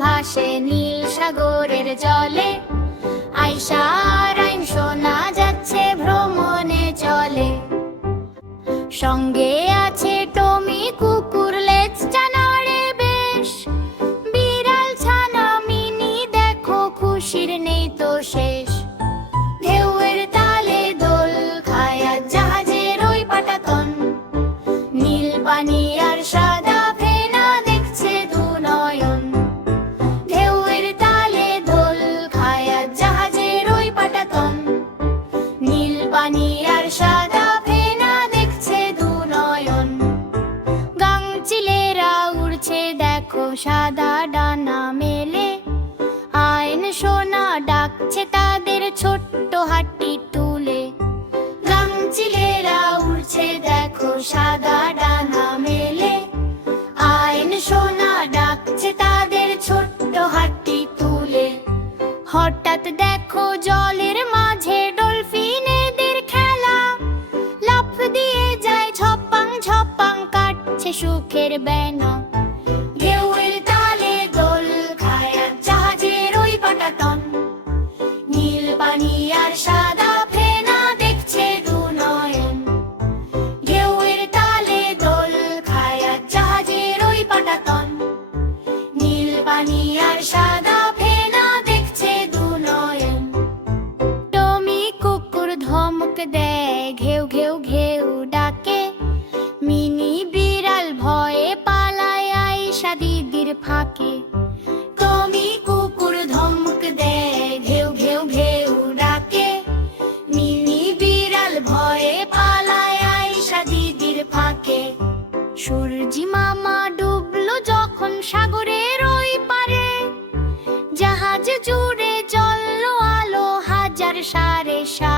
ভাসে নীল সাগরের জলে। আয়শা আর আইন শোনা যাচ্ছে ভ্রমণে চলে। সঙ্গে আছে টমি কুকুর, লেজটা নাড়ে বেশ। বিড়াল ছানা মিনি দেখো, খুশির নেই তো শেষ। ঢেউয়ের তালে দোল খায় আজ জাহাজের ওই পাটাতন। নীল পানি আর সাদা ফেনা দেখছে দু নয়ন। ঢেউয়ের তালে দোল খায় আজ জাহাজের ওই পাটাতন। নীল পানি আর সাদা ফেনা দেখছে দু নয়ন। গাংচিলেরা উড়ছে দেখো সাদা ডানা মেলে। আইন সোনা ডাকছে তাদের ছোট্ট হাতটি তুলে। গাংচিলেরা উড়ছে দেখো সাদা ডানা মেলে। আইন সোনা ডাকছে তাদের ছোট্ট হাতটি তুলে। হঠাৎ দেখো জলের মাঝে ডলফিনেদের খেলা। লাফ দিয়ে যায় ঝপাং ঝপাং, কাটছে সুখের বেনা। ঢেউয়ের তালে দোল খায় আজ জাহাজের ওই পাটাতন। নীল পানি আর সাদা ফেনা দেখছে দু নয়ন। ঢেউয়ের তালে দোল খায় আজ জাহাজের ওই পাটাতন। নীল পানি আর সাদা ফেনা দেখছে দু নয়ন। টমি কুকুর ধমক দেয়, ঘেউ ঘেউ ঘেউ ডাকে। মিনি বিড়াল ভয়ে পালায় আয়শা দিদির ফাঁকে। টমি কুকুর ধমক দেয়, ঘেউ ঘেউ ঘেউ ডাকে। মিনি বিড়াল ভয়ে পালায় আয়শা দিদির ফাঁকে। সূর্যি মামা ডুবলো যখন সাগরের ওই পারে। জাহাজ জুড়ে জ্বললো আলো হাজার সাড়ে সাত।